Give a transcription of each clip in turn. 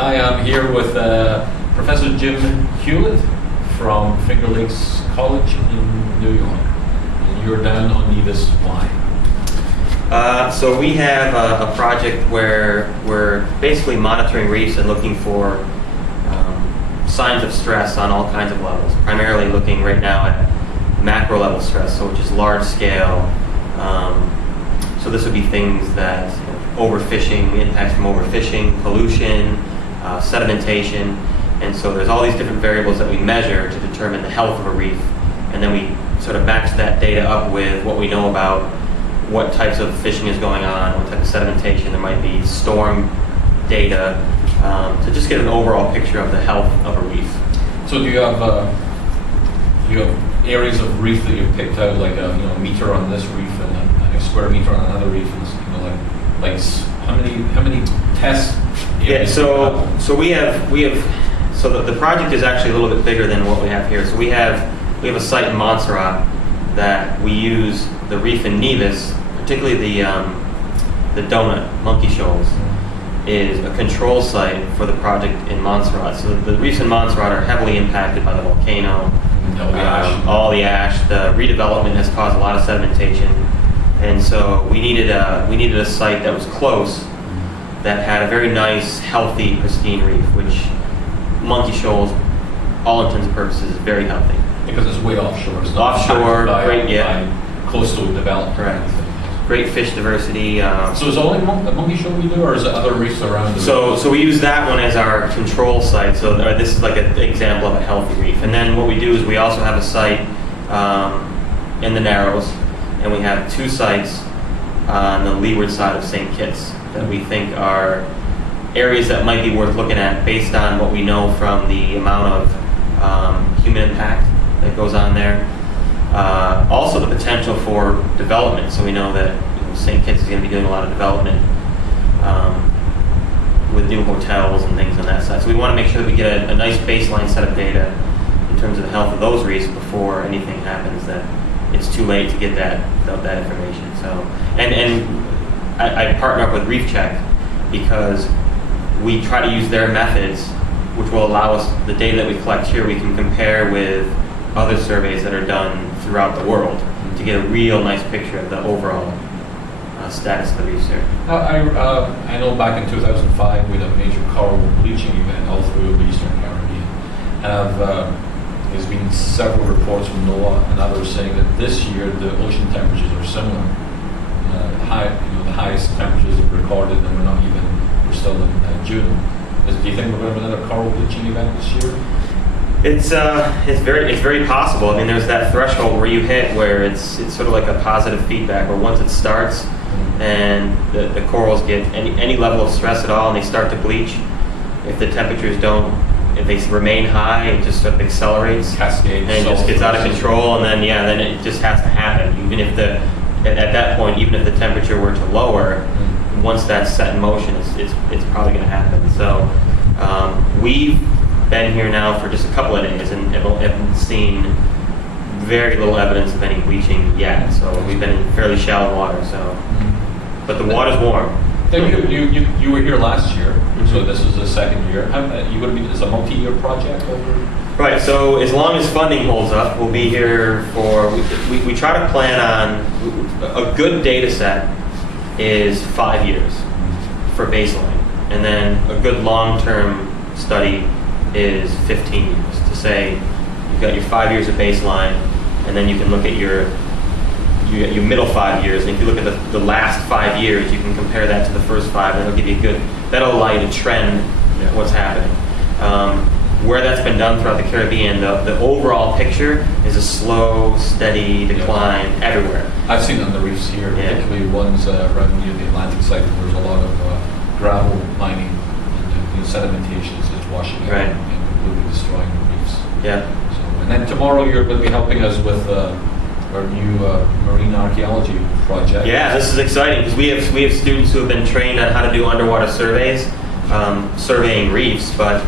Hi, I'm here with Professor Jim Hewlett from Finger Lakes College in New York. And you're down on Nevis. Why? So we have a project where we're basically monitoring reefs and looking for signs of stress on all kinds of levels. Primarily looking right now at macro level stress, so which is large scale. So this would be things that overfishing, impacts from overfishing, pollution, sedimentation, and so there's all these different variables that we measure to determine the health of a reef, and then we sort of match that data up with what we know about what types of fishing is going on, what type of sedimentation there might be, storm data, to just get an overall picture of the health of a reef. So do you have areas of reef that you've picked out, like a meter on this reef and a square meter on another reef, and like how many tests? Yeah, so we have so the project is actually a little bit bigger than what we have here. So we have a site in Montserrat that we use the reef in Nevis, particularly the donut monkey shoals, is a control site for the project in Montserrat. So the reefs in Montserrat are heavily impacted by the volcano, all the ash. The redevelopment has caused a lot of sedimentation, and so we needed a site that was close, that had a very nice, healthy, pristine reef, which monkey shoals, all intents and purposes, is very healthy. Because it's way offshore. It's not offshore, by yeah. Coastal development. Correct. Great fish diversity. So is it only the monkey shoal you do, or is it other reefs around? So we use that one as our control site. So this is like an example of a healthy reef. And then what we do is we also have a site in the Narrows, and we have two sites on the leeward side of St. Kitts that we think are areas that might be worth looking at based on what we know from the amount of human impact that goes on there. Also the potential for development. So we know that St. Kitts is going to be doing a lot of development with new hotels and things on that side. So we want to make sure that we get a nice baseline set of data in terms of the health of those reefs before anything happens that it's too late to get that information. So and I partner up with Reef Check because we try to use their methods, which will allow us, the data that we collect here, we can compare with other surveys that are done throughout the world to get a real nice picture of the overall status of the reefs here. I know back in 2005 we had a major coral bleaching event all through the Eastern Caribbean. And there's been several reports from NOAA and others saying that this year the ocean temperatures are similar. The highest temperatures are recorded, and we're still in June. Do you think we're going to have another coral bleaching event this year? It's very possible. I mean, there's that threshold where you hit where it's sort of like a positive feedback, where once it starts and the corals get any level of stress at all and they start to bleach, if the temperatures if they remain high, it just sort of accelerates, cascades, and it just gets out of control, and then it just has to happen. Even if at that point, even if the temperature were to lower, once that's set in motion, it's probably going to happen. So we've been here now for just a couple of days and have seen very little evidence of any bleaching yet. So we've been in fairly shallow water. But the water's warm. You were here last year, so this is the second year. It's a multi-year project over? Right, so as long as funding holds up, we'll be here for, we try to plan on, a good data set is 5 years for baseline. And then a good long-term study is 15 years. To say you've got your 5 years of baseline, and then you can look at your middle 5 years, and if you look at the last 5 years, you can compare that to the first 5, and it'll give you that'll allow you to trend what's happening. Where that's been done throughout the Caribbean, the overall picture is a slow, steady decline everywhere. I've seen it on the reefs here, particularly ones around near the Atlantic side, where there's a lot of gravel mining, and sedimentation is washing out and completely destroying the reefs. Yeah. So, and then tomorrow you're going to be helping us with our new marine archaeology project. Yeah, this is exciting because we have students who have been trained on how to do underwater surveys, surveying reefs, but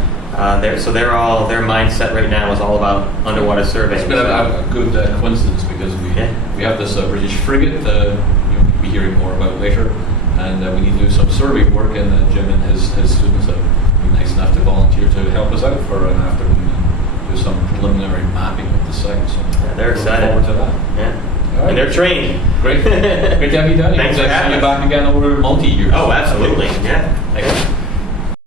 their mindset right now is all about underwater surveys. It's been a good coincidence because we have this British frigate you'll be hearing more about later, and we need to do some survey work, and Jim and his students have been nice enough help us out for an afternoon and do some preliminary mapping of the site. So Yeah, they're looking excited. forward to that. Yeah. All right. And they're trained. Great. Great to have you done. Thanks for having you us. back again over multi-years. Oh, absolutely. Yeah. Thanks.